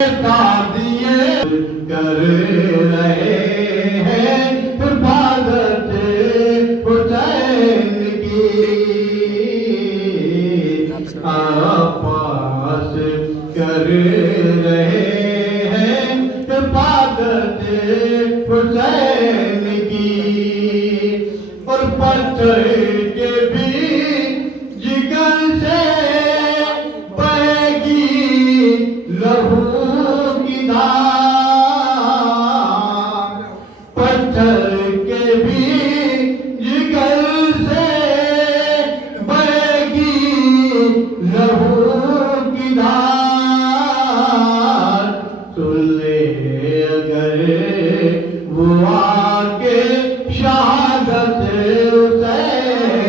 کر رہے ہیں حفاظت حسین کی آپاس کر رہے ہیں حفاظت حسین کی اور پتھر کے بھی جگر سے بہے گی لہو کی دھار پتھر کے بھی جگر سے بہے گی لہو کی دھار سن لے اگر وہ آ کے شہادت حسین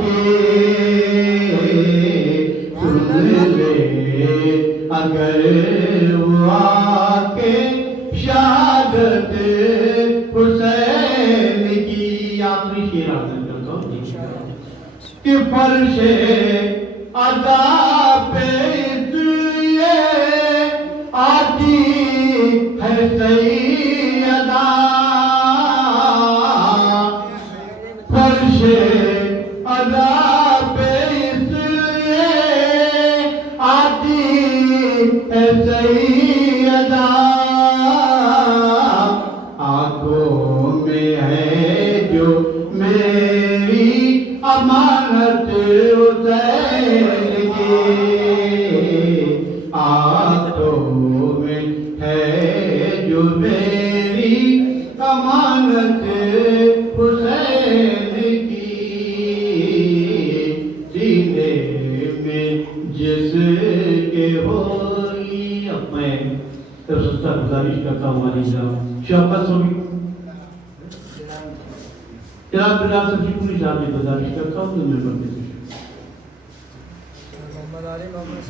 کی سن لے اگر وہ آ کے شہادت حسین کی آخری شعر حاصل کرتا ہوں کہ فرش ادا پہ اس لیے آتی ہے سیدہ فرش ادا پہ اس لیے آتی ہے سیدہ آنکھوں میں ہے جو میری امانت حسین کی آنکھوں میں ہے جو میری امانت حسین کی سینے میں جس کے ہوئی اب میں سستا گزارش کرتا ہوں ہماری شوکت سوئی جناب بلال سبزی پوری صاحب نے گزارش کرتا ہوں تو میں پڑھتے ہیں محمد علی محمد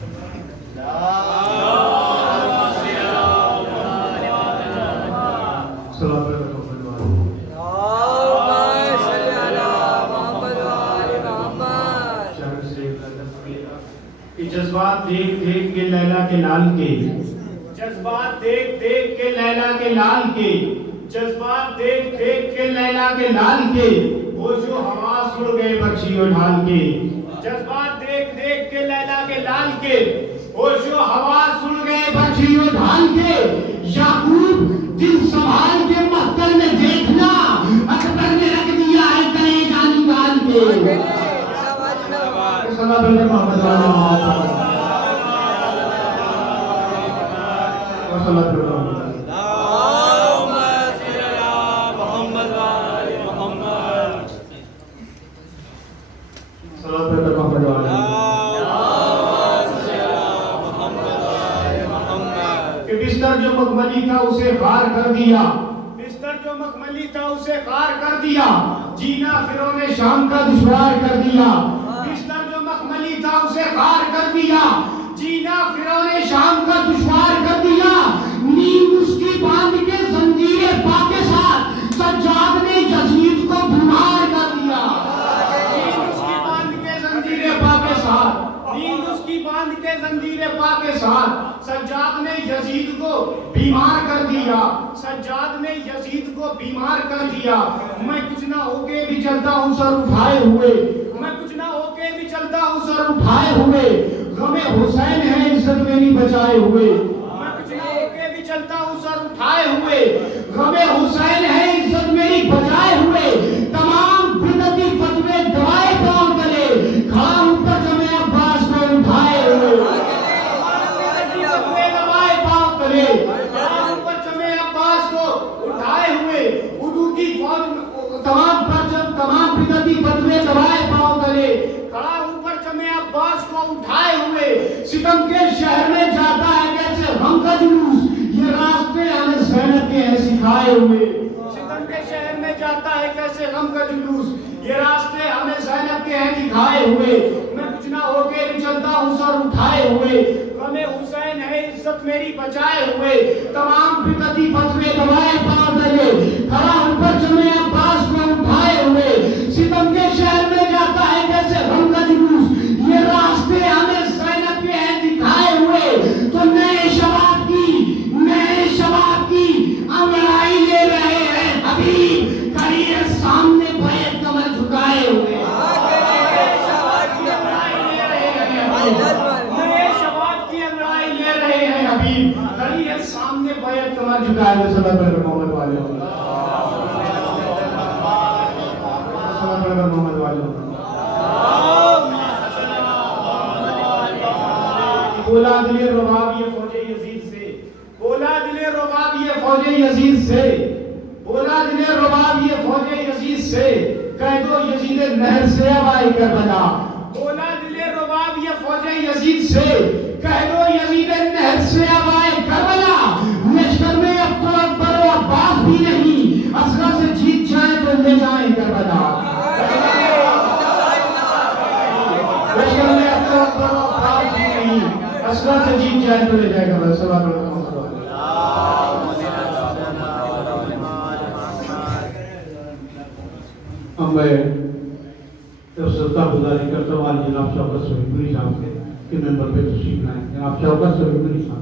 صلی اللہ علیہ جذبات دیکھ دیکھ کے لیلا کے لال کے جذبات دیکھ دیکھ کے لیلا کے لال کے جذبات دیکھ دیکھ کے لیلا کے لال کے وہ جو حواس اڑ گئے بخشیوں ڈھال کے جذبات دیکھ دیکھ کے لیلا کے لال کے وہ جو حواس اڑ گئے بخشیوں ڈھال کے یعقوب دل سنبھال کے مختر میں دیکھنا اکبر نے رکھ دیا ہے کہیں جانی گال کے صلی اللہ علیہ بستر جو مخملی تھا اسے خار کر دیا بستر جو مخملی تھا اسے خار کر دیا جینا فیرون شام کا دشوار کر دیا بستر جو مخملی تھا اسے خار کر دیا جینا فیرون شام کا دشوار کر دیا نیند اس کی باندھ کے زنجیر پا کے ساتھ سجاد نے یزید کو بیمار کر دیا نیند اس کی باندھ کے زنجیر پا کے ساتھ نیند اس کی باندھ کے زنجیر پا کے ساتھ سجاد نے یزید کو بیمار کر دیا سجاد نے یزید کو بیمار کر دیا میں کچھ نہ ہو کے بھی چلتا ہوں سر اٹھائے ہوئے میں کچھ نہ ہو کے بھی چلتا ہوں سر اٹھائے ہوئے غم حسین ہے عزت میری بچائے ہوئے میں کچھ نہ ہو کے بھی چلتا ہوں سر اٹھائے ہوئے غم حسین ہے عزت میری بچائے ہوئے تمام بدعتی فتوے دوائے پاؤں تلے کھڑا ہوں پر جمع عباس کو اٹھائے ہوئے تمام بدعتی فتوے دبائے پاؤں تلے کھڑا اوپر جمع عباس کو اٹھائے ہوئے ستم کے شہر میں جاتا ہے کیسے غم کا جلوس یہ راستے ہمیں زینب کے ہیں سکھائے ہوئے ستم کے شہر میں جاتا ہے کیسے غم کا جلوس یہ راستے ہمیں زینب کے ہیں دکھائے ہوئے میں کچھ نہ ہو کے بھی چلتا ہوں سر اٹھائے ہوئے غم حسین ہے عزت میری بچائے ہوئے تمام بدعتی فتوے دبائے پاؤں تلے کھڑا اوپر جمع عباس کو اٹھائے ہوئے ستم کے شہر میں جاتا ہے کیسے غم کا جلوس یہ راستے ہمیں زینب کے ہیں دکھائے ہوئے تو نئے شباب کی حبیب کھڑی ہے سامنے بیعت کمر جھکائے ہوئے صلی اللہ علیہ محمد والے محمد والے بولا دل رباب یہ فوج یزید سے، بولا دل رباب یہ فوج یزید سے، بولا دل رباب یہ فوج یزید سے، کہہ دو یزید نہر سے اب آئے کربلا، بولا دل رباب یہ فوج یزید سے، کہہ دو یزید نہر سے اب آئے کربلا، لشکر میں اب تو اکبر و عباس بھی نہیں، اصغر سے جیت جائیں تو لے جائیں کربلا، لشکر میں اب تو اکبر و عباس بھی نہیں، اصغر سے جیت جائیں تو لے جائیں کربلا، صلی اللہ علیہ وسلم۔ میں سلطان گزاری کرتا ہوں آج جناب شوکت سبیپوری صاحب سے کہ ممبر پہ تشریف لائیں، جناب شوکت سبیپوری صاحب۔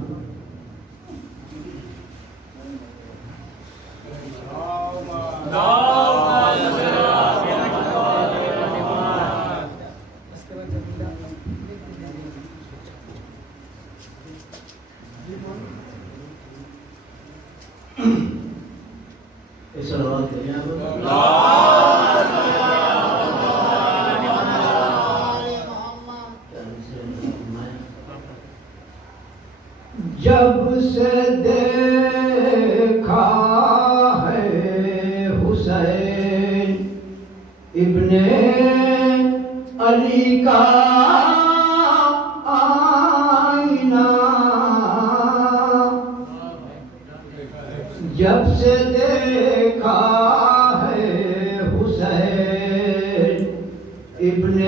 جب سے دیکھا ہے حسین ابن علی کا آئینہ، جب سے دیکھا ہے حسین ابن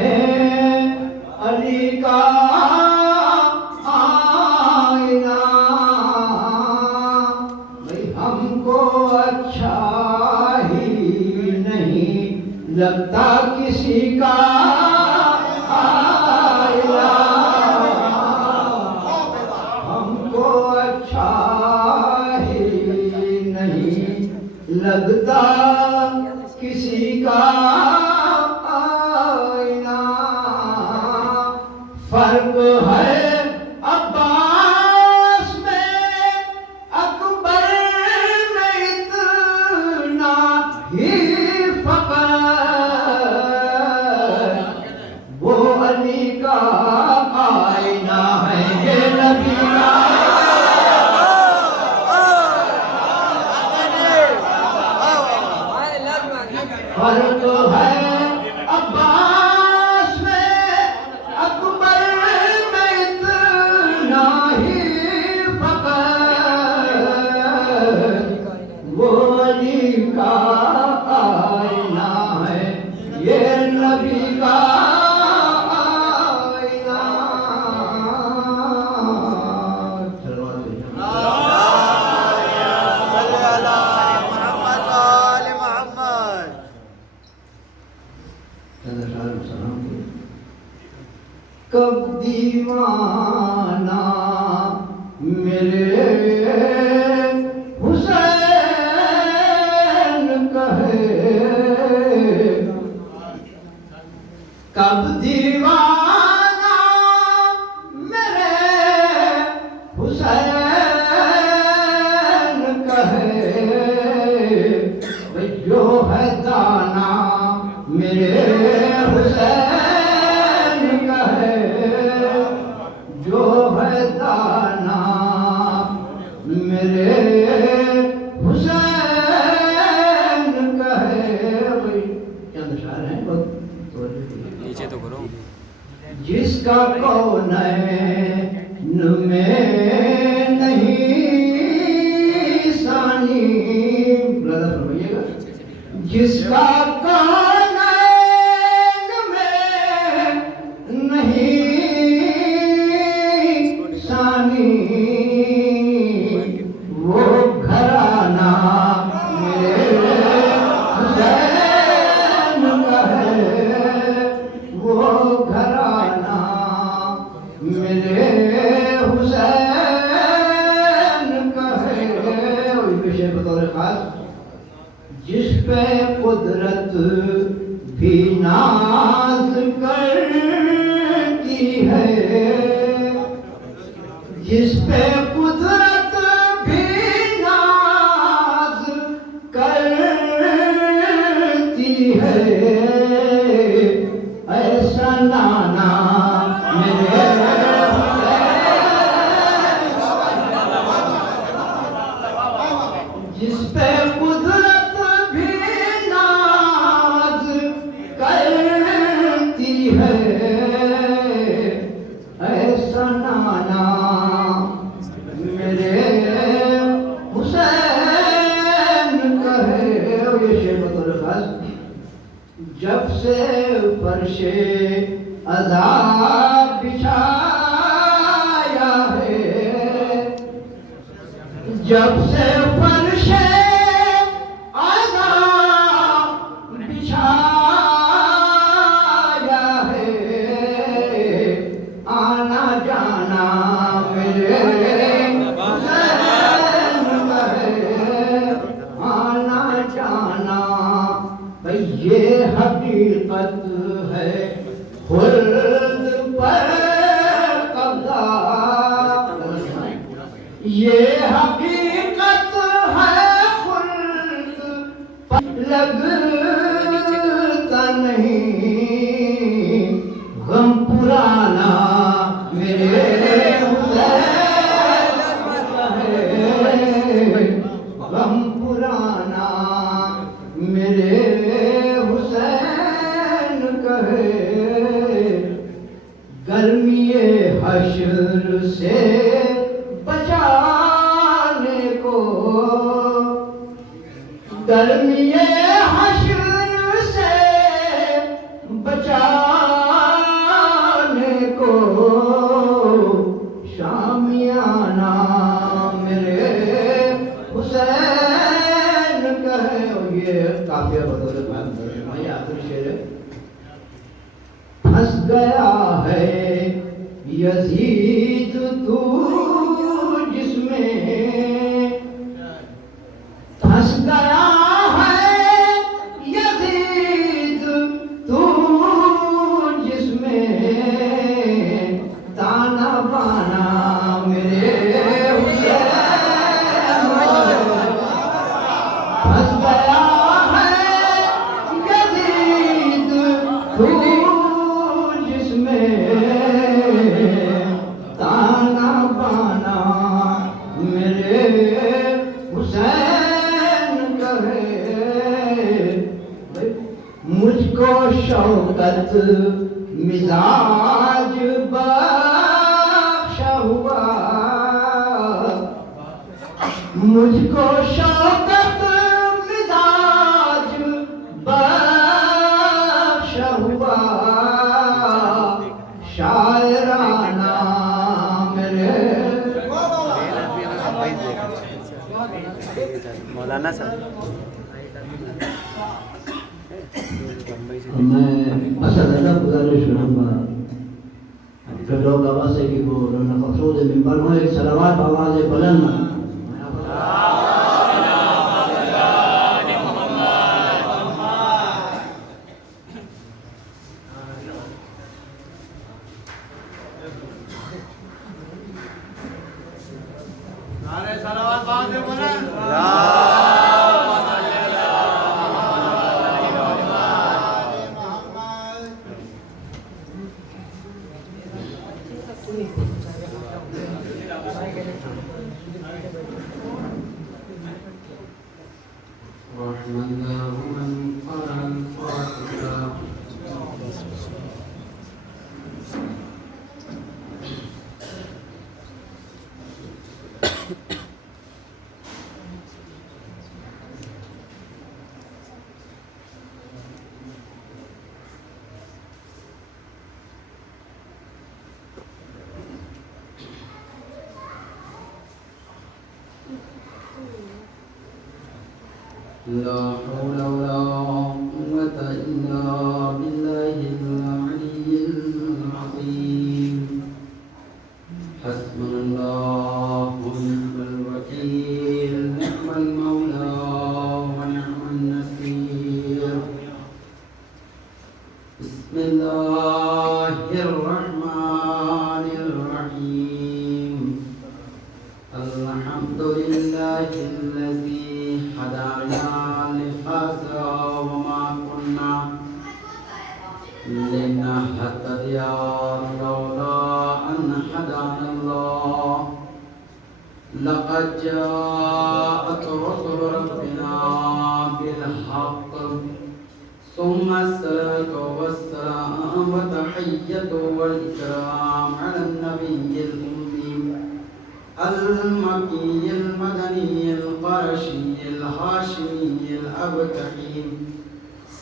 علی کا لگتا کسی کا آئینہ، ہم کو اچھا ہی نہیں لگتا کسی کا آئینہ، فرق ہے عباس میں اکبر میں اتنا ہی آئینہ ہے یہ نبی کا، فرق ہے عباس میں اکبر میں اتنا ہی فقر، وہ علی کا آئینہ ہے یہ نبی کا کب دیوانہ میرے حسین کہے، کب دیوانہ میرے حسین کہے، جو ہے دانا میرے حسین کہے، جو ہے دانا میرے حسین کہے، چند اشعار ہیں نیچے تو کرو، جس کا کونین میں نہیں ثانی، فرمائیے گا، جس کا کونین میں نہیں ثانی، وہ گھرانہ میرے حسین کا ہے، وہ گھرانہ میرے حسین کا ہے، پیشے بطور خاص، جس پہ قدرت بھی ناز کرتی ہے، جس پہ قدرت جب سے فرش عذاب بچھایا ہے، جب سے فرش عذاب بچھایا ہے، آنا جانا میرے حسین کا ہے، آنا جانا یہ حقیقت ہے، خلد پر قبضہ، یہ حقیقت ہے، خلد پر لگتا نہیں غم پرانا میرے حسین کا ہے، غم پرانا میرے حسین کا ہے، گرمی حشر سے بچانے کو، گرمی حشر سے بچانے کو، شامیانہ میرے حسین کا ہے۔ اور یہ کافی بدل میں آخر شعر ہے، پھنس گیا ہے یزید تو جس میں، پھنس گیا ہے یزید تو جس میں، تانا بانا میرے حسین، پھنس گیا ہے یزید تو جس میں، تانا بانا میرے حسین کا ہے، مجھ کو شوکت مزاج بخشا ہوا، مجھ کو شوکت مزاج بخشا ہوا، شاعرانہ میرے مولانا صاحب میں پسندیدہ گزارش کروں گا کہ لوگ آواز سے کہ وہ مقصود ممبر ہوں، ایک صلوات آواز بلند لا حول ولا قوة إلا بالله العلي العظيم حسبنا الله ونعم الوكيل نعم المولى ونعم النصير بسم الله الرحمن الرحيم الحمد لله الذي هدانا لهذا وما كنا لنهتدي لولا أن هدانا الله لقد جاءت رسل ربنا بالحق ثم الصلاة والسلام وتحية والإكرام على النبي الأمي المكي المدني القرشي الهاشمي الأبتحي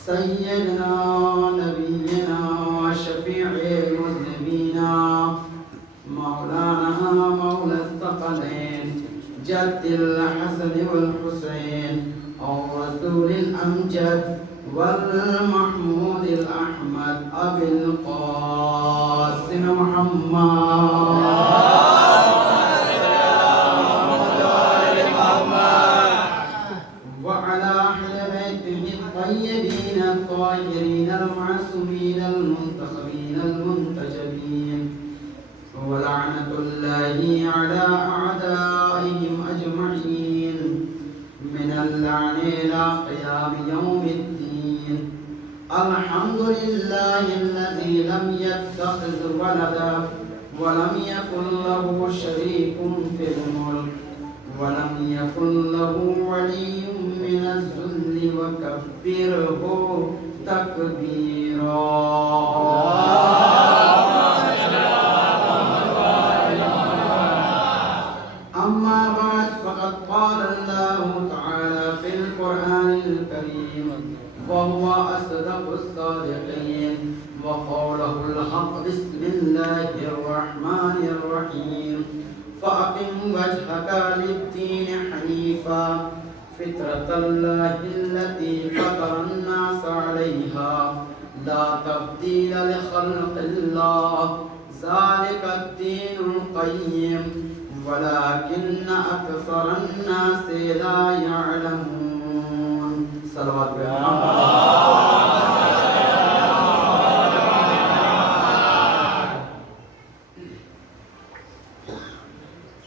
سيدنا نبينا شفيع المذنبين مولانا مولى الثقلين جد الحسن والحسين الرسول الأمجد والمحمود الأحمد أبي القاسم محمد وعلى أهل بيته الطيبين الطاهرين المعصومين المنتخبين المنتجبين ولعنة الله على أعدائهم أجمعين من اللعن إلى قيام يوم الدين. الحمد لله الذي لم يتخذ ولدا ولم يكن له شريك في الملك ولم يكن له ولي من الذل وكبره تكبيرا. أما بعد فقد قال الله تعالى في القرآن الكريم وهو أصدق الصادقين وقوله الحق بسم الله الرحمن الرحيم فأقم وجهك للدين حنيفا فطرة الله التي فطر الناس عليها لا تبديل لخلق الله ذلك الدين القيم ولكن أكثر الناس لا يعلمون. صلوات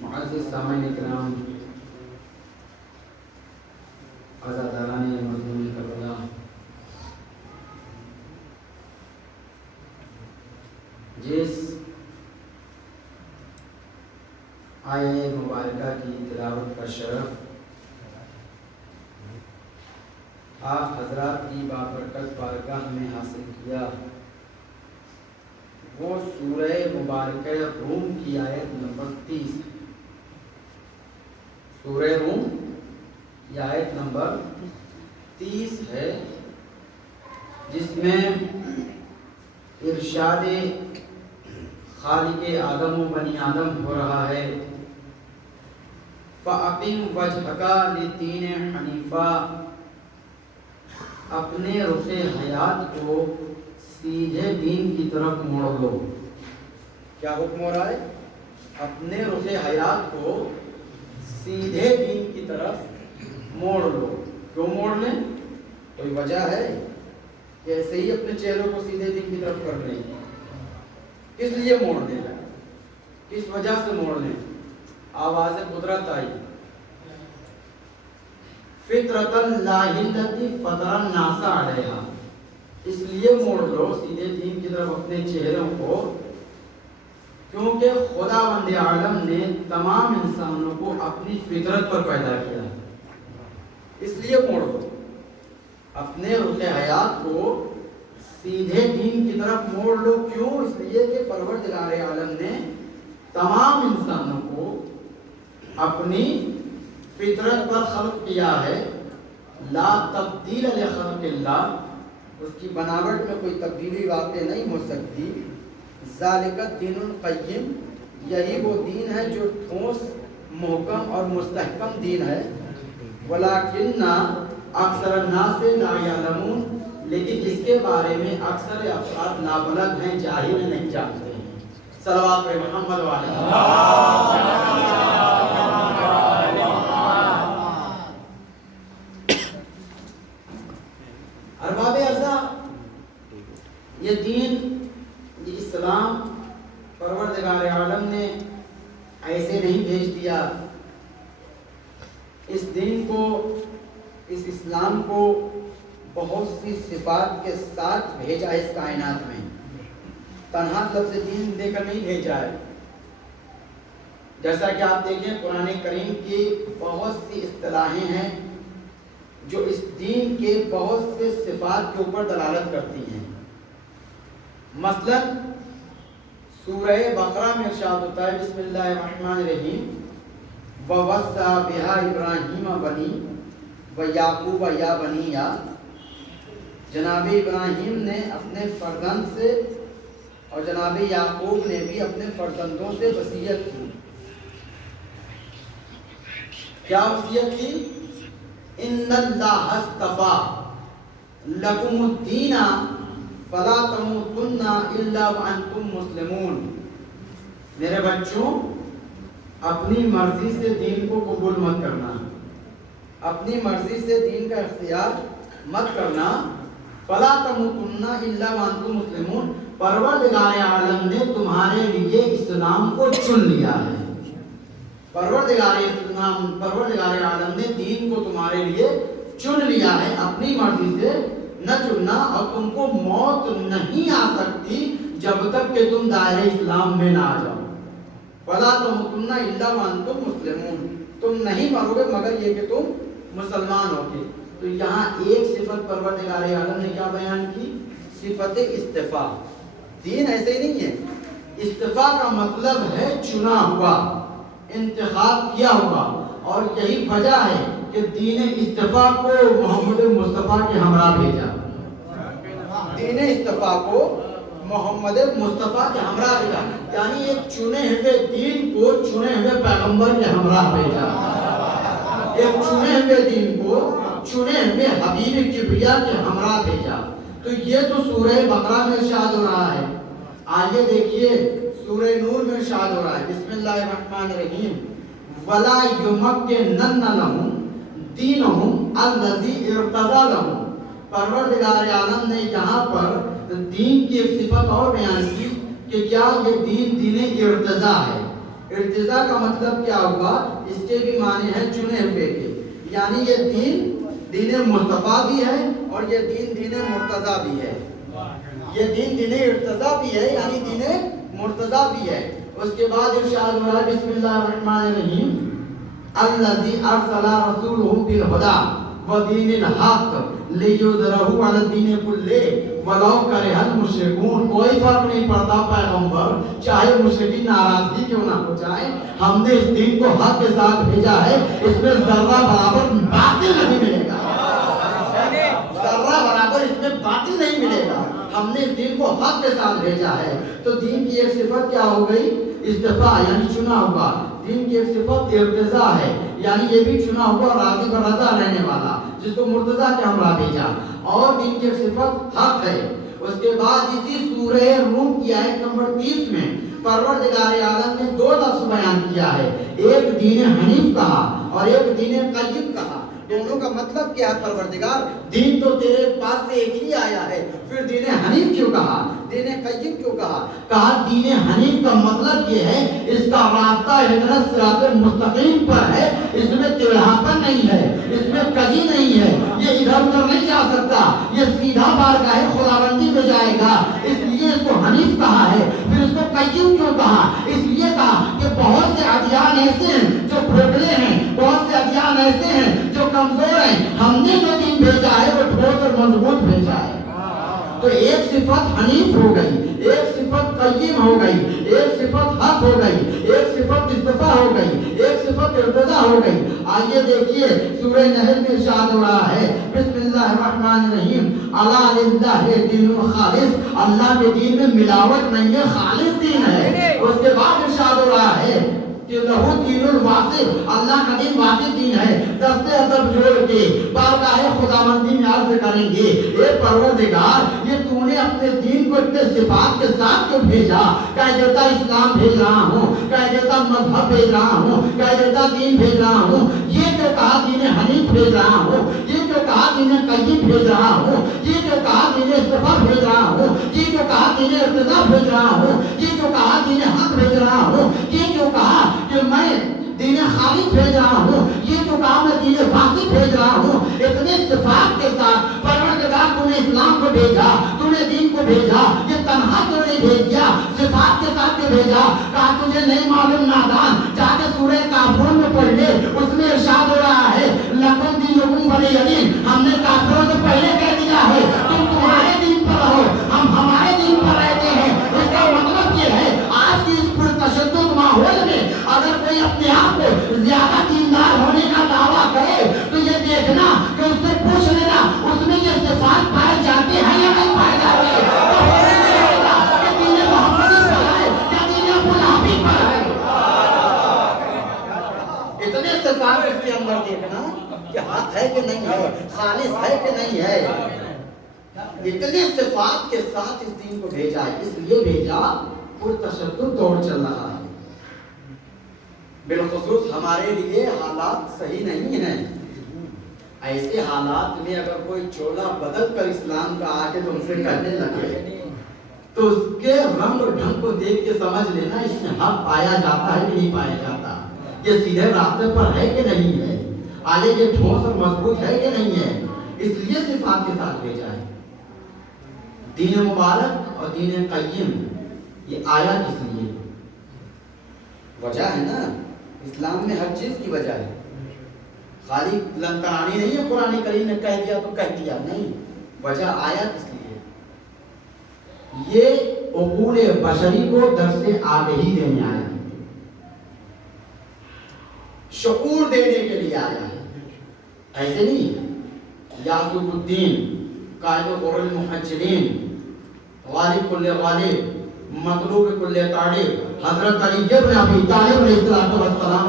معزز سامعین کرام، عزاداران مظلوم کربلا، جس آیہ مبارکہ کی تلاوت کا شرف آپ حضرات کی بابرکت بارگاہ میں حاصل کیا، وہ سورہ مبارکہ روم کی آیت نمبر 30 ہے. سورہ روم کی آیت نمبر 30 ہے، جس میں ارشاد خالق آدم و بنی آدم ہو رہا ہے. فَأَقِمْ وَجْهَكَ لِلدِّینِ حَنِیفًا، اپنے رخ حیات کو سیدھے دین کی طرف موڑ لو. کیا حکم ہو رہا ہے؟ اپنے رخ حیات کو سیدھے دین کی طرف موڑ لو. کیوں موڑ لیں؟ کوئی وجہ ہے کہ ایسے ہی اپنے چہروں کو سیدھے دین کی طرف کر لیں؟ کس لیے موڑ لیں؟ کس وجہ سے موڑ لیں؟ آواز قدرت آئی. فطرۃ اللہ التی فطر الناس علیہا، اس لیے موڑ لو سیدھے دین کی طرف اپنے چہروں کو کیونکہ خداوند عالم نے تمام انسانوں کو اپنی فطرت پر پیدا کیا. اس لیے موڑ لو اپنے رخ حیات کو سیدھے دین کی طرف موڑ لو. کیوں؟ اس لیے کہ پروردگار عالم نے تمام انسانوں کو اپنی فطرت پر خلق کیا ہے. لا تبدیل لخلق اللہ، اس کی بناوٹ میں کوئی تبدیلی واقع نہیں ہو سکتی. ذالک الدین القیم، یہی وہ دین ہے جو ٹھوس، محکم اور مستحکم دین ہے. ولیکن اکثر الناس لا یعلمون، لیکن اس کے بارے میں اکثر افراد نابلد ہیں، جاہل نہیں جانتے ہیں. صلوات محمد علیہ. ارباب ارضا، یہ دین، یہ اسلام پروردگار عالم نے ایسے نہیں بھیج دیا. اس دین کو، اس اسلام کو بہت سی صفات کے ساتھ بھیجا ہے. اس کائنات میں تنہا لفظ دین دے کر نہیں بھیجا ہے. جیسا کہ آپ دیکھیں قرآن کریم کی بہت سی اصطلاحیں ہیں جو اس دین کے بہت سے صفات کے اوپر دلالت کرتی ہیں. مثلا سورہ بقرہ میں ارشاد ہوتا ہے بسم اللہ الرحمن الرحیم وَوَصَّى بِهَا إِبْرَاهِيمَ بَنِي وَيَعْقُوبَ يَا بَنِيَّ. جناب ابراہیم نے اپنے فرزند سے اور جناب یعقوب نے بھی اپنے فرزندوں سے وصیت کی. کیا وصیت کی؟ ان اللہ اصطفیٰ لکم الدین فلا تموتن الا وانتم مسلمون. میرے بچوں، اپنی مرضی سے دین کو قبول مت کرنا، اپنی مرضی سے دین کا اختیار مت کرنا. فلا تموتن الا وانتم مسلمون. پروردگار عالم نے تمہارے لیے اسلام کو چن لیا ہے. پروردگار عالم نے دین کو تمہارے لیے چن لیا ہے. اپنی مرضی سے نہ چننا، اور تم کو موت نہیں آ سکتی جب تک کہ تم دائرہ اسلام میں نہ آ جاؤ. فلا تموتن الا وانتم مسلمون. تم نہیں مرو گے مگر یہ کہ تم مسلمان ہو گے. تو یہاں ایک صفت پروردگار عالم نے کیا بیان کی؟ صفت استفاء. دین ایسے ہی نہیں ہے. استفاء کا مطلب ہے چنا ہوا، انتخاب کیا ہوا. اور یہی وجہ ہے کہ دین استفاء کو محمد مصطفیٰ کے ہمراہ بھیجا. دین استفاء کو محمد مصطفیٰ کے ہمراہ بھیجا، یعنی ایک چنے ہوئے دین کو چنے ہوئے پیغمبر کے ہمراہ بھیجا. ایک چنے ہوئے دین کو چنے ہوئے حبیب کبریا کے ہمراہ بھیجا. تو یہ تو سورہ بقرہ میں ارشاد ہو رہا ہے. آئیے دیکھیے سورہ نور میں ارشاد ہو رہا ہے. بسم اللہ الرحمن الرحیم. وَلَا يُمَكِّنَنَّ لَهُمْ دِينَهُمْ الَّذِي ارْتَضَىٰ لَهُمْ. پروردگار عالم نے یہاں پر دین کی ایک صفت اور بیان کی کہ کیا یہ دین دین ارتضاء ہے. ارتضاء کا مطلب کیا ہوگا؟ اس کے بھی معنی ہے چنے ہوئے کے. یعنی یہ دین دین مصطفیٰ بھی ہے اور یہ دین دین مرتضیٰ بھی ہے. یہ دین دین ارتضاء بھی ہے، یعنی دین مرتضیٰ بھی ہے. اس کے بعد ارشاد ہو رہا ہے بسم اللہ الرحمن الرحیم. الذی ارسل رسولہ بالہدی ودین الحق لیظہرہ علی الدین کلہ ولو کرہ المشرکون. کوئی فرق نہیں پڑتا پیغمبر چاہے مشرکین ناراضگی کیوں نہ ہو جائے، ہم نے اس دین کو حق کے ساتھ بھیجا ہے. اس میں ذرہ برابر باطل نہیں ملے گا، ذرہ برابر اس میں باطل نہیں ملے گا. ہم نے اس دین کو حق کے ساتھ بھیجا ہے. تو دین کی ایک صفت کیا ہو گئی؟ استفاء، یعنی چنا ہوا. دین کی ایک صفت ارتضاء ہے، یعنی یہ بھی چنا ہوا راضی پر رضا رہنے والا جس کو مرتضیٰ کے ہمراہ بھیجا. اور دین کی ایک صفت حق ہے. اس کے بعد اسی سورہ روم کی آیت نمبر 30 میں پروردگار عالم نے دو لفظ بیان کیا ہے. ایک دین حنیف کہا اور ایک دین قیم کہا. دونوں کا مطلب کیا ہے؟ پروردگار دین تو تیرے پاس سے ایک ہی آیا ہے، پھر دین حنیف کیوں کہا، دین قیم کیوں کہا؟ کہا دین حنیف کا مطلب یہ ہے اس کا راستہ اہدنا صراط مستقیم پر ہے. اس میں ٹیڑھاپن نہیں ہے، اس میں کجی نہیں ہے، یہ ادھر ادھر نہیں جا سکتا، یہ سیدھا بارگاہ خداوندی میں جائے گا. اس لیے اس کو حنیف کہا ہے. پھر اس کو قیم کیوں کہا؟ اس لیے کہا کہ بہت سے ادیان ایسے ہیں جو کھوکھلے ہیں، بہت سے ادیان ایسے ہیں جو کمزور ہیں. ہم نے جو دین بھیجا ہے وہ ٹھوس اور مضبوط بھیجا ہے. تو ایک صفت حنیف ہو گئی، ایک صفت قیم ہو گئی، ایک صفت حق ہو گئی، ایک صفت استفاء ہو گئی، ایک صفت ارتضاء ہو گئی. آئیے دیکھیے سورہ نحل میں ارشاد ہو رہا ہے بسم اللہ الرحمن الرحیم. الا للہ دین الخالص. اللہ کے دین میں ملاوٹ نہیں ہے، خالص دین ہے. اس کے بعد ارشاد ہو رہا ہے کہ لہو دین الواسع. اللہ کا دین واسع دین ہے. دستے ادب جوڑ کے بارگاہ خداوندی میں عرض کریں گے اے پروردگار یہ تو نے اپنے دین کو اتنے صفات کے ساتھ کیوں بھیجا؟ کہہ دیتا اسلام بھیج رہا ہوں، کہہ دیتا مذہب بھیج رہا ہوں، کہہ دیتا دین بھیج رہا ہوں. یہ جو کہا دین حنیف بھیج رہا ہوں، یہ جو کہا دین قیم بھیج رہا ہوں، یہ جو کہا دین استفاء بھیج رہا ہوں، یہ جو کہا دین ارتضاء بھیج رہا ہوں، یہ جو کہا دین حق بھیج رہا ہوں، یہ جو کہا کہ میں دین خالص بھیج رہا ہوں، یہ جو کہا میں دین واقعی بھیج رہا ہوں. اتنے صفات کے ساتھ پروردگار تو نے اسلام کو بھیجا، تو نے دین کو بھیجا. یہ تنہا تو نہیں بھیج دیا، صفات کے ساتھ بھی بھیجا. کہا تجھے نہیں معلوم نادان، جا کے سورہ کافرون میں پڑھ لے. اس میں ارشاد ہو رہا ہے لکم دینکم ولی دین. ہم نے کافروں سے پہلے کہہ دیا ہے تم تمہارے دین پر رہو، ہم ہمارے دین پر رہتے ہیں. اس کا مطلب یہ ہے آج کی اس پرتشدد ماحول میں اگر کوئی اپنے آپ کو زیادہ دیندار ہونے کا دعویٰ کرے تو یہ دیکھنا کہ اس سے پوچھ لینا اس میں یہ صفات پائی جاتی دیکھنا کہ حق ہے کہ نہیں ہے، خالص ہے کہ نہیں ہے۔ اتنے صفات کے ساتھ اس دین کو بھیجا ہے، اس لیے بھیجا پرتشدد دور چل رہا ہے۔ بالخصوص ہمارے لیے حالات صحیح نہیں ہیں۔ ایسے حالات میں اگر کوئی چولہا بدل کر اسلام کا آ کے تم سے کرنے لگے تو اس کے رنگ اور ڈھنگ کو دیکھ کے سمجھ لینا اس میں حق پایا جاتا ہے کہ نہیں پایا جاتا، یہ سیدھے راستے پر ہے کہ نہیں ہے، آگے یہ ٹھوس اور مضبوط ہے کہ نہیں ہے۔ اس لیے صفات کے ساتھ بھیجا ہے۔ دین مبارک اور دین قیم یہ آیا کس لیے؟ وجہ ہے نا، اسلام میں ہر چیز کی وجہ ہے، خالی لنکرانی نہیں ہے قرآن کریم نے کہہ دیا تو کہہ دیا، نہیں، وجہ آیا کس لیے؟ یہ عقول بشری کو درس آگہی دینے آیا ہے، شعور دینے کے لیے آیا ہے، ایسے نہیں۔ یعقوب الدین قائد غور المحجرین، غالب کل غالب، مطلوب کل طالب، حضرت علی ابن ابی طالب علیہ السلام۔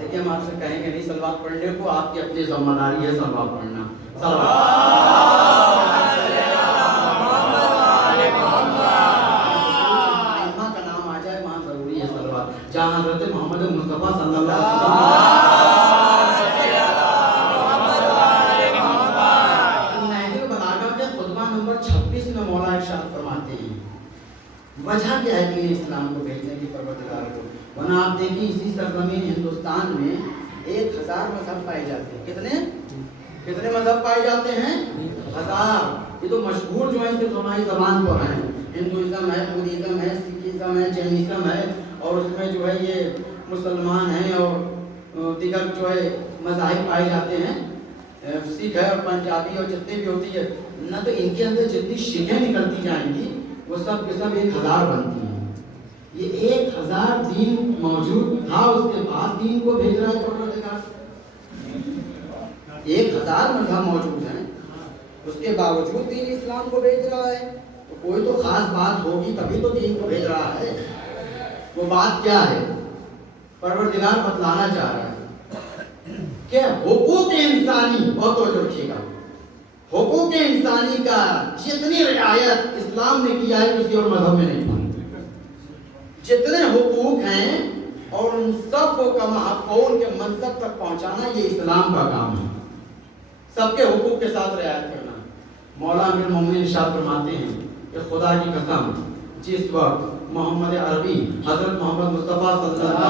دیکھیں ہم آپ سے کہیں گے نہیں سلوات پڑھنے کو، آپ کی اپنی ذمہ داری ہے سلوات پڑھنا۔ ائمہ کا نام آ جائے وہاں ضروری ہے سلوات، جہاں حضرت محمد مصطفیٰ صلی اللہ علیہ وسلم وجہ کیا ہے دین اسلام کو بھیجنے کی پروردگار کو؟ ورنہ آپ دیکھیں اسی سرزمین ہندوستان میں 1000 مذہب پائے جاتے ہیں۔ کتنے مذہب پائے جاتے ہیں؟ 1000۔ یہ تو مشہور جو ہے صرف ہماری زبان پر ہیں، ہندوازم ہے، بدھزم ہے، سکھزم ہے، جینزم ہے، اور اس میں جو ہے یہ مسلمان ہیں اور دیگر جو ہے مذاہب پائے جاتے ہیں، سکھ ہے اور پنجابی اور جتنے بھی ہوتی ہے نہ، تو ان کے اندر جتنی شیخیں نکلتی جائیں گی وہ سب کے سب 1000 بنتی ہیں۔ یہ 1000 دین موجود تھا، اس کے بعد دین کو بھیج رہا ہے پروردگار۔ 1000 مذہب موجود ہیں، اس کے باوجود دین اسلام کو بھیج رہا ہے، تو کوئی تو خاص بات ہوگی تبھی تو دین کو بھیج رہا ہے۔ وہ بات کیا ہے؟ پروردگار بتلانا چاہ رہا ہے کہ حقوق انسانی، بہت توجہ رکھیے گا، حقوق انسانی کا جتنی رعایت اسلام نے کیا ہے کسی اور مذہب میں نہیں پائی۔ جتنے حقوق ہیں اور ان سب کو کما حقون کے منصب تک پہنچانا یہ اسلام کا کام ہے، سب کے حقوق کے ساتھ رعایت کرنا۔ مولا امیر المومنین ارشاد فرماتے ہیں کہ خدا کی قسم جس وقت محمد عربی حضرت محمد مصطفیٰ صلی اللہ علیہ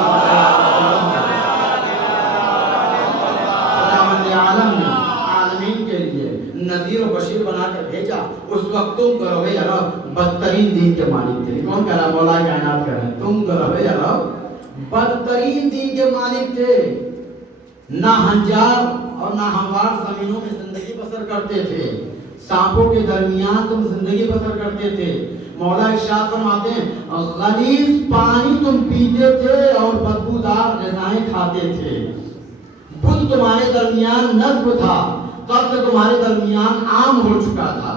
وسلم نے عالمین کے لیے نذیر و بشیر بنا کر بھیجا، اس وقت تم گروہ عرب بدترین دین کے مالک تھے۔ کون کہہ رہا؟ مولا کائنات کہہ رہے ہیں تم گروہ عرب بدترین دین کے مالک تھے، نہ ہنجار اور نہ ہموار زمینوں میں زندگی بسر کرتے تھے، سانپوں کے درمیان تم زندگی بسر کرتے تھے۔ مولا ارشاد فرماتے ہیں غلیظ پانی تم پیتے تھے اور بدبودار غذائیں کھاتے تھے، بدھ تمہارے درمیان نظم تھا، قتل تمہارے درمیان عام ہو چکا تھا۔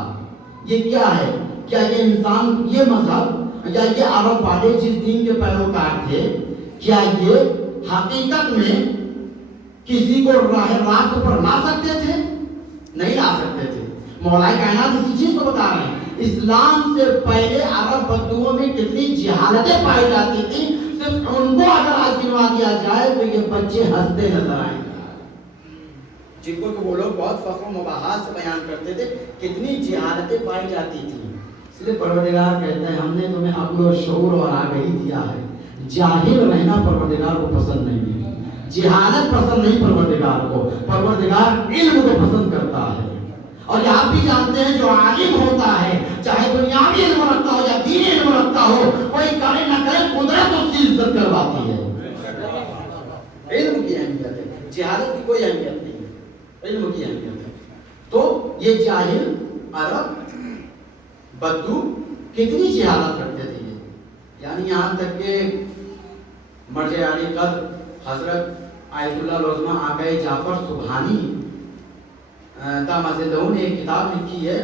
یہ کیا ہے؟ کیا یہ انسان، یہ مذہب یا یہ عرب والے جس دین کے پیروکار تھے، کیا یہ حقیقت میں کسی کو راہ راست پر لا سکتے تھے؟ نہیں لا سکتے تھے۔ مولا کائنات اسی چیز کو بتا رہے ہیں، اسلام سے پہلے عرب بدوؤں میں کتنی جہالتیں پائی جاتی تھی، صرف ان کو اگر آج گنوا دیا جائے تو یہ بچے ہنستے نظر آئیں گے، جن کو وہ لوگ بہت فخر و مباحث سے بیان کرتے تھے کتنی جہالتیں پائی جاتی تھی۔ اس لیے پروردگار کہتے ہیں ہم نے تمہیں عقل و شعور اور آگہی دیا ہے، جاہل رہنا پروردگار کو پسند نہیں ہے، جہالت پسند نہیں پروردگار کو، پروردگار علم کو پسند کرتا ہے۔ اور یہ آپ بھی جانتے ہیں جو عالم ہوتا ہے چاہے دنیاوی علم رکھتا ہو یا دینی علم رکھتا ہو، کوئی کرے نہ کرے قدرت اس کی عزت کرواتی ہے۔ علم کی اہمیت ہے، جہالت کی کوئی اہمیت نہیں ہے، علم کی اہمیت ہے۔ تو یہ جاہل عرب بدو کتنی جہالت کرتے تھے، یعنی یہاں تک کہ مرجع علی قدر حضرت آیت اللہ العظمہ آقا جعفر سبحانی دامازدہو نے ایک کتاب لکھی ہے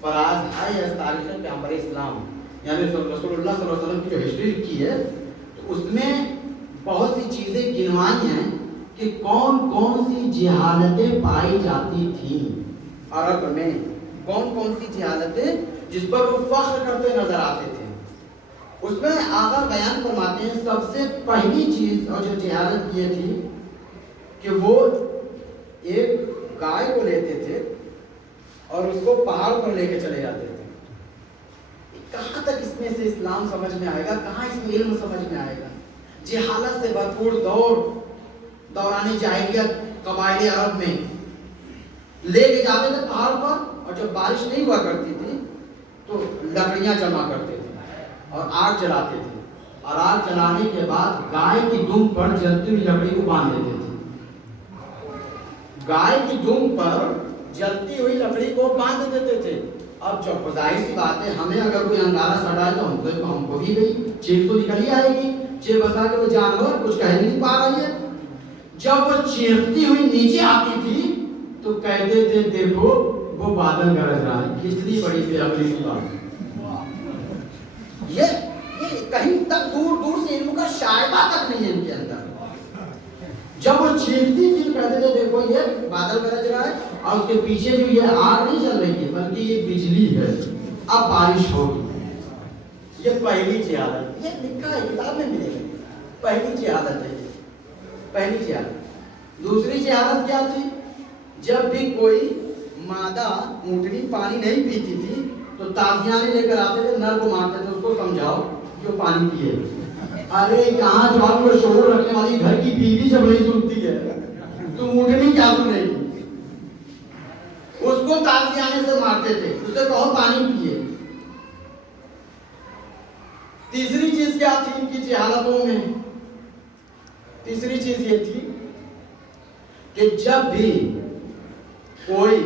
فراز ہے از تاریخ پیغمبر اسلام، یعنی رسول اللہ صلی اللہ علیہ وسلم کی جو ہسٹری لکھی ہے، تو اس میں بہت سی چیزیں گنوائی ہیں کہ کون کون سی جہالتیں پائی جاتی تھیں عرب میں، کون کون سی جہالتیں جس پر وہ فخر کرتے نظر آتے تھے. اس میں آقا بیان فرماتے ہیں سب سے پہلی چیز اور جو جہالت یہ تھی کہ وہ ایک گائے کو لیتے تھے اور اس کو پہاڑ پر لے کے چلے جاتے تھے. کہاں تک اس میں سے اسلام سمجھ میں آئے گا، کہاں اس میں علم سمجھ میں آئے گا؟ جہالت سے بھرپور دوران جاہلیت قبائل عرب میں لے کے جاتے تھے پہاڑ پر، اور جب بارش نہیں ہوا کرتی تھی تو لکڑیاں جمع کرتے تھے اور آگ جلاتے تھے، اور آگ جلانے کے بعد گائے کی دم پر جلتی ہوئی لکڑی کو باندھ دیتے تھے. گائے کی دم پر جلتی ہوئی لکڑی کو باندھ دیتے تھے. اب جب ظاہر سی بات ہے ہمیں اگر کوئی انگارہ سڑا ہے تو ہم کو بھی گئی چیخ تو نکل ہی آئے گی، چیخ بسا کے وہ جانور کچھ کہہ نہیں پا رہی ہے. جب وہ چیختی ہوئی نیچے آتی تھی تو کہتے تھے دیکھو وہ بادل گرج رہا ہے. کتنی بڑی بے عقلی کی بات. یہ کہیں تک دور دور سے علم کا شائبہ تک نہیں ہے ان کے اندر. جب وہ چیختی تھی کہتے تھے دیکھو یہ بادل گرج رہا ہے اور اس کے پیچھے جو یہ آگ نہیں چل رہی ہے بلکہ یہ بجلی ہے، اب بارش ہوگی. یہ پہلی جہالت، یہ لکھا ہے کتاب میں ملے گا. پہلی جہالت ہے یہ، پہلی جہالت. دوسری جہالت کیا تھی؟ جب بھی کوئی مادہ اونٹنی پانی نہیں پیتی تھی تو تازیانے لے کر آتے تھے، نر کو مارتے تھے، اس کو سمجھاؤ کہ وہ پانی پیے. ارے کہاں جو آپ کو شعور رکھنے والی گھر کی بیوی جب نہیں سنتی ہے تو اونٹنی کیا سنے گی؟ اس کو تازیانے سے مارتے تھے، اس سے کہو پانی پیے. تیسری چیز کیا تھی ان کی جہالتوں میں؟ تیسری چیز یہ تھی کہ جب بھی کوئی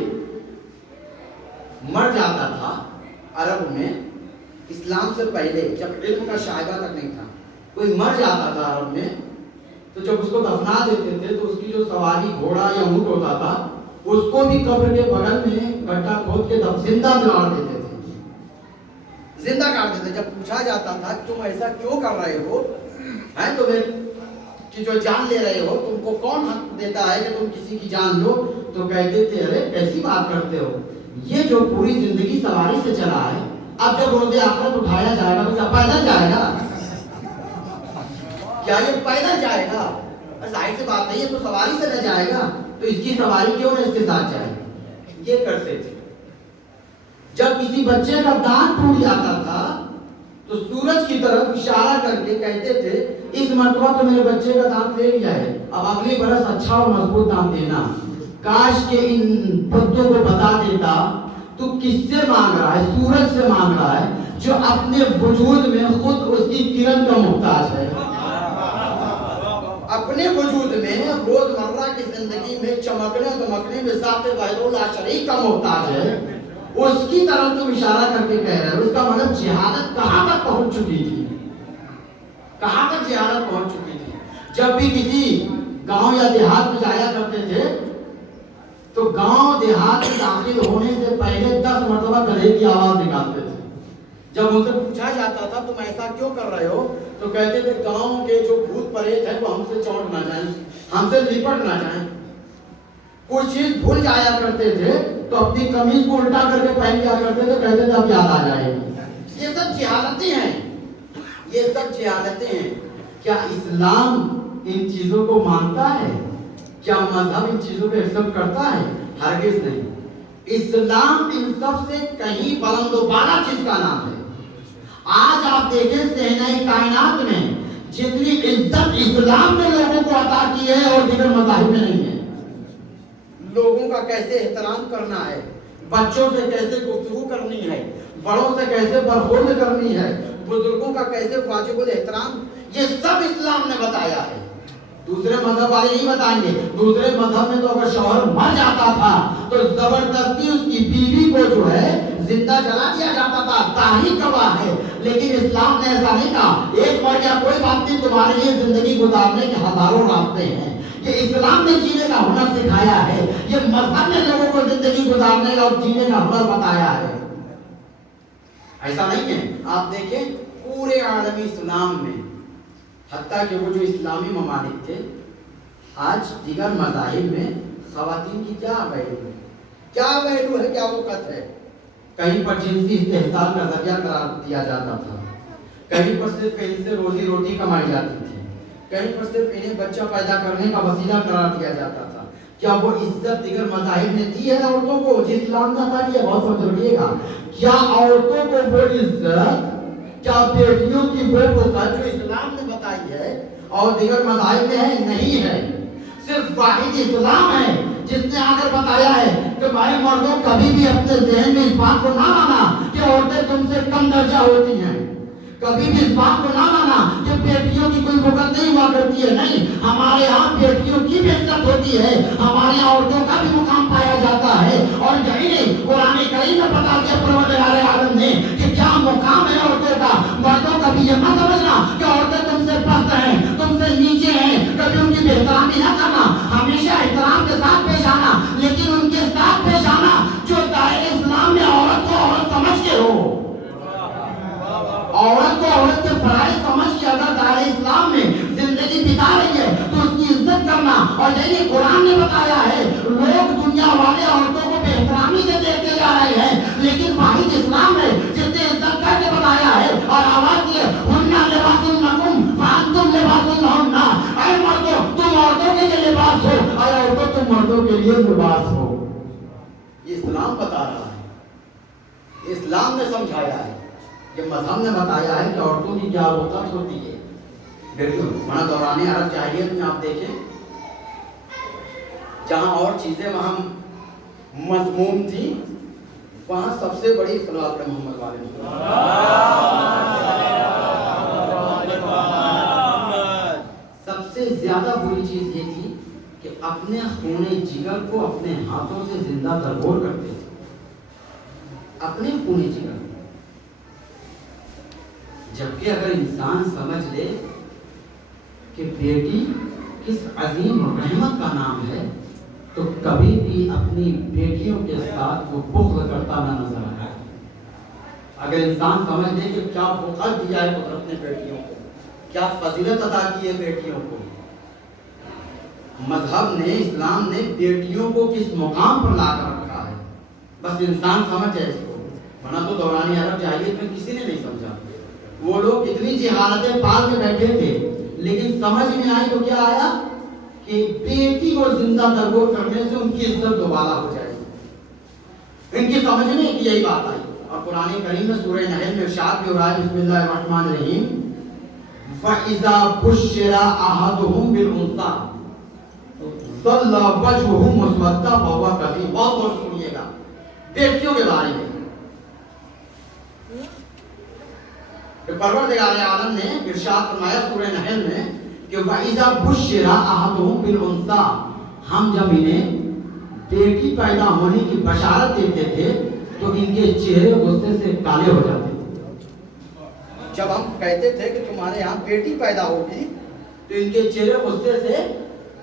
مر جاتا تھا عرب میں، اسلام سے پہلے جب علم کا شائبہ تک نہیں تھا، کوئی مر جاتا تھا عرب میں تو جب اس کو دفنا دیتے تھے تو اس کی جو سواری گھوڑا یا اونٹ ہوتا تھا اس کو بھی قبر کے بغل میں گڈھا کھود کے زندہ گاڑ دیتے تھے، زندہ گاڑ دیتے. جب پوچھا جاتا تھا کہ تم ایسا کیوں کر رہے ہو، ہیں تمہیں کہ جو جان لے رہے ہو، تم کو کون حق دیتا ہے کہ تم کسی کی جان لو؟ تو کہتے تھے ارے کیسی بات کرتے ہو، یہ جو پوری زندگی سواری سے چلا ہے اب جب روز آخرت اٹھایا جائے گا تو کیا پیدل جائے گا؟ کیا یہ پیدل جائے گا؟ ظاہر سی بات نہیں ہے، تو سواری سے نہ جائے گا تو اس کی سواری کیوں نہ اس کے ساتھ جائے؟ یہ کرتے تھے. جب کسی بچے کا دانت ٹوٹ جاتا تھا تو سورج کی طرف اشارہ کر کے کہتے تھے اس مرتبہ تو میرے بچے کا دانت لے لیا ہے، اب اگلی برس اچھا اور مضبوط دانت دینا. کاش کے ان پتوں کو بتا دیتا تو کس سے مانگ رہا ہے؟ سورج سے مانگ رہا ہے جو اپنے وجود میں خود اس کی کرن کا محتاج ہے. اپنے وجود میں روزمرہ کی زندگی میں چمکنے دمکنے میں ذات واحد لا شریک کا محتاج ہے، اس کی طرف تم اشارہ کر کے کہہ رہے ہو. اس کا مطلب جہالت کہاں تک پہنچ چکی تھی؟ کہاں تک جہالت پہنچ چکی تھی؟ جب بھی کسی گاؤں یا دیہات میں جایا کرتے تھے تو گاؤں دیہات میں داخل ہونے سے پہلے 10 مرتبہ گدھے کی آواز نکالتے تھے. جب ان سے پوچھا جاتا تھا تم ایسا کیوں کر رہے ہو تو کہتے تھے گاؤں کے جو بھوت پریت ہیں وہ ہم سے چوٹ نہ جائیں، ہم سے لپٹ نہ جائیں. کچھ چیز بھول جایا کرتے تھے تو اپنی قمیض کو الٹا کر کے پہن لیا کرتے تھے، کہتے تھے اب یاد آ جائے گی. یہ سب جہالتیں ہیں، یہ سب جہالتیں ہیں. کیا اسلام ان چیزوں کو مانتا ہے؟ کیا مذہب ان چیزوں پہ ایکسپٹ کرتا ہے؟ ہرگز نہیں. اسلام ان سب سے کہیں بلند و بالا چیز کا نام ہے. آج آپ دیکھیں صحنۂ کائنات میں جتنی عزت اسلام نے لوگوں کو عطا کی ہے اور دیگر مذاہب میں نہیں ہے. لوگوں کا کیسے احترام کرنا ہے، بچوں سے کیسے گفتگو کرنی ہے، بڑوں سے کیسے برخورد کرنی ہے، بزرگوں کا کیسے واجب الاحترام، یہ سب اسلام نے بتایا ہے. دوسرے مذہب والے نہیں بتائیں گے. دوسرے مذہب میں تو اگر شوہر مر جاتا تھا تو زبردستی اس کی بیوی کو جو ہے زندہ جلا دیا جاتا تھا، تاریخ گواہ ہے. لیکن اسلام نے ایسا نہیں کہا ایک مر گیا کوئی بات نہیں، تمہارے لیے زندگی گزارنے کے ہزاروں راستے ہیں. یہ اسلام نے جینے کا ہنر سکھایا ہے، یہ مذہب نے لوگوں کو زندگی گزارنے کا اور جینے کا ہنر بتایا ہے. ایسا نہیں ہے. آپ دیکھیں پورے عالمی اسلام میں حتیٰ کہ وہ جو اسلامی ممالک تھے، آج دیگر مذاہب میں خواتین کی کیا ویلو ہے، کیا وقت ہے؟ کہیں پر جنسی استحصال کا ذریعہ قرار دیا جاتا تھا، کہیں پر صرف ان سے روزی روٹی کمائی جاتی تھی، کہیں پر صرف انہیں بچہ پیدا کرنے کا وسیلہ قرار دیا جاتا تھا۔ کیا وہ عزت دیگر مذاہب نے دی ہے عورتوں کو؟ جس اسلام نے عطا کیا، بہت سمجھ رکھیے گا، کیا عورتوں کو وہ عزت، کیا بیٹیوں کی وہ وقت جو اسلام نے بتائی ہے اور دیگر مذاہب میں ہے؟ نہیں ہے۔ صرف واحد اسلام ہے جس نے آ کر بتایا ہے کہ بھائی مردوں کبھی بھی اپنے ذہن میں اس بات کو نہ مانا کہ عورتیں تم سے کم درجہ ہوتی ہیں، کبھی بھی اس بات کو نہ مانا کہ بیٹیوں کی کوئی وقت نہیں ہوا کرتی ہے۔ نہیں، ہمارے ہاں بیٹیوں کی بھی عزت ہوتی ہے، ہمارے یہاں عورتوں کا بھی مقام پایا جاتا ہے۔ اور یہی نہیں، قرآن کریم میں بتا دیا پروردگار عالم نے کہ کیا مقام ہے عورتوں کا۔ مردوں کا بھی یہ مت سمجھنا کہ عورتیں تم سے پست ہیں، تم سے نیچے ہیں، کبھی ان کی بے احترامی نہ کرنا، ہمیشہ احترام کے ساتھ پیش آنا، لیکن ان کے ساتھ پیش آنا جو دائرہ اسلام میں عورت کو عورت سمجھ کے ہو، عورت کو عورت کے فرائض سمجھ کے اگر دائرہ اسلام میں زندگی بتا رہی ہے تو اس کی عزت کرنا۔ اور یہی قرآن نے بتایا ہے، لوگ دنیا والے عورتوں کو بے احترامی سے دیکھتے جا رہے ہیں، لیکن واحد اسلام ہے جس نے عزت کر کے بتایا ہے اور آواز دی ہے، ہننا لباس لکم وانتم لباس لہن۔ اے مردوں تم عورتوں کے لیے لباس ہو، اے عورتوں تم مردوں کے لیے لباس ہو۔ یہ اسلام بتا رہا ہے، اسلام نے سمجھایا ہے، یہ مذہب نے بتایا ہے کہ عورتوں کی کیا وقت ہوتی ہے۔ دیکھو دوران عرب جاہلیت میں آپ دیکھیں، جہاں اور چیزیں وہاں مذموم تھی، وہاں سب سے بڑی صلوات پڑھیں محمد والے سب سے زیادہ بری چیز یہ تھی کہ اپنے خون جگر کو اپنے ہاتھوں سے زندہ درگور کرتے تھے، اپنے خون جگر۔ جبکہ اگر انسان سمجھ لے کہ بیٹی کس عظیم رحمت کا نام ہے تو کبھی بھی اپنی بیٹیوں کے ساتھ وہ بخل کرتا نہ نظر آئے۔ اگر انسان سمجھ لے کہ کیا وقت دیا ہے قدرت نے بیٹیوں کو، کیا فضیلت عطا کی ہے بیٹیوں کو، مذہب نے، اسلام نے بیٹیوں کو کس مقام پر لا کر رکھا ہے، بس انسان سمجھ جائے اس کو، ورنہ تو دوران عرب جاہلیت میں کسی نے نہیں سمجھا۔ وہ لوگ اتنی جہالتیں پال کے بیٹھے تھے، لیکن سمجھ میں آئی تو کیا آیا کہ بیٹی کو زندہ درگور کرنے سے ان کی عزت دوبارہ ہو جائے گی۔ ان کی سمجھ میں یہی بات آئی، اور قرآن کریم میں سورہ نحل میں ارشاد بھی ہو رہا ہے، بسم اللہ الرحمن الرحیم، فَإِذَا بُشِّرَ أَحَدُهُم بِالْأُنثَىٰ ظَلَّ وَجْهُهُ مُسْوَدًّا وَهُوَ كَظِيمٌ۔ بہت غور سے سنیے گا بیٹیوں کے بارے میں۔ پروردگار عالم نے ارشاد فرمایا سورہ نحل میں کہ وَإِذَا بُشِّرَ أَحَدُهُم بِالْأُنثَىٰ، ہم جب انہیں بیٹی پیدا ہونے کی بشارت دیتے تھے تو ان کے چہرے غصے سے کالے ہو جاتے تھے۔ جب ہم کہتے تھے کہ تمہارے یہاں بیٹی پیدا ہوگی تو ان کے چہرے غصے سے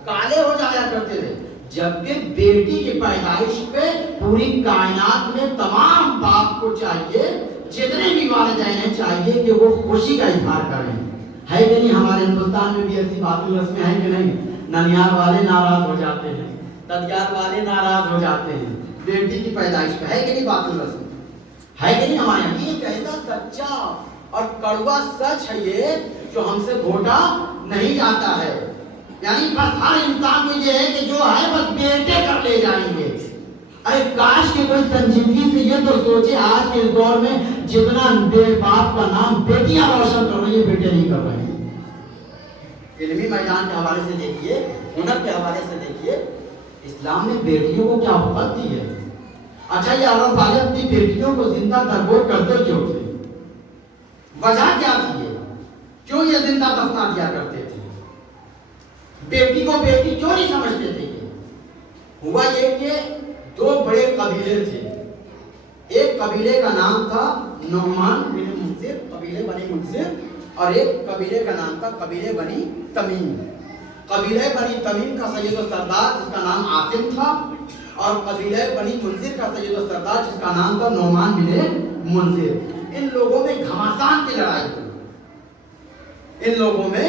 کالے ہو جایا کرتے تھے، جبکہ بیٹی کی پیدائش پہ پوری کائنات میں تمام باپ کو چاہیے، جتنے بھی والدین ہیں چاہیے کہ وہ خوشی کا اظہار کریں۔ ہے کہ نہیں؟ ہمارے ہندوستان میں بھی ایسی باتیں رسمیں ہیں کہ نہیں؟ ننیال والے ناراض ہو جاتے ہیں، ددیال والے ناراض ہو جاتے ہیں بیٹی کی پیدائش پہ، ہے کہ نہیں؟ باتیں رسم ہے کہ نہیں ہمارے یہاں؟ یہ کیسا سچا اور کڑوا سچ ہے یہ جو ہم سے گھوٹا نہیں جاتا ہے۔ یعنی بس ہر انسان کو یہ ہے کہ جو ہے بس بیٹے کر لے جائیں گے۔ ارے کاش کہ کوئی سنجیدگی سے یہ تو سوچے، آج کے دور میں جتنا بے باپ کا نام بیٹیاں روشن کر رہی ہیں، بیٹے نہیں کر رہے ہیں۔ علمی میدان کے حوالے سے دیکھیے، ہنر کے حوالے سے دیکھیے، اسلام نے بیٹیوں کو کیا وقت دی ہے۔ اچھا یہ عرب والے اپنی بیٹیوں کو زندہ درگور کرتے کیوں تھے؟ وجہ کیا تھی؟ کیوں یہ زندہ دفنا دیا کرتے تھے؟ بیٹی کو بیٹی کیوں نہیں سمجھتے تھے؟ ہوا یہ کہ دو بڑے قبیلے تھے، ایک قبیلے کا نام تھا نعمان بن منذر، قبیلے بنی منذر، اور ایک قبیلے کا نام تھا قبیلے بنی تمیم۔ قبیلے بنی تمیم کا سید و سردار جس کا نام عاصم تھا، اور قبیلے بنی منذر کا سید و سردار جس کا نام تھا نعمان بن منذر۔ ان لوگوں میں گھمسان کی لڑائی ہوئی، ان لوگوں میں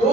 2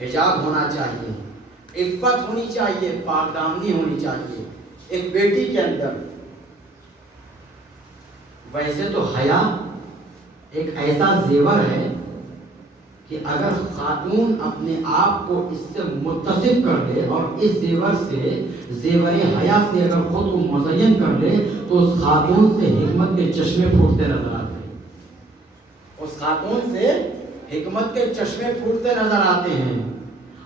حجاب ہونا چاہیے، عفت ہونی چاہیے، پاک دامنی ہونی چاہیے ایک بیٹی کے اندر۔ ویسے تو حیا ایک ایسا زیور ہے کہ اگر خاتون اپنے آپ کو اس سے متصف کر لے اور اس زیور سے، زیور حیا سے اگر خود کو مزین کر لے تو اس خاتون سے حکمت کے چشمے پھوٹتے نظر آتے ہیں، اس خاتون سے حکمت کے چشمے پھوٹتے نظر آتے ہیں۔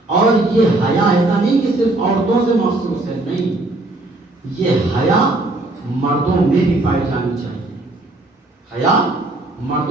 اور یہ حیا ایسا نہیں کہ صرف عورتوں سے مخصوص ہے، نہیں، یہ حیا مردوں میں بھی پائی جانی چاہیے۔ حیا مردوں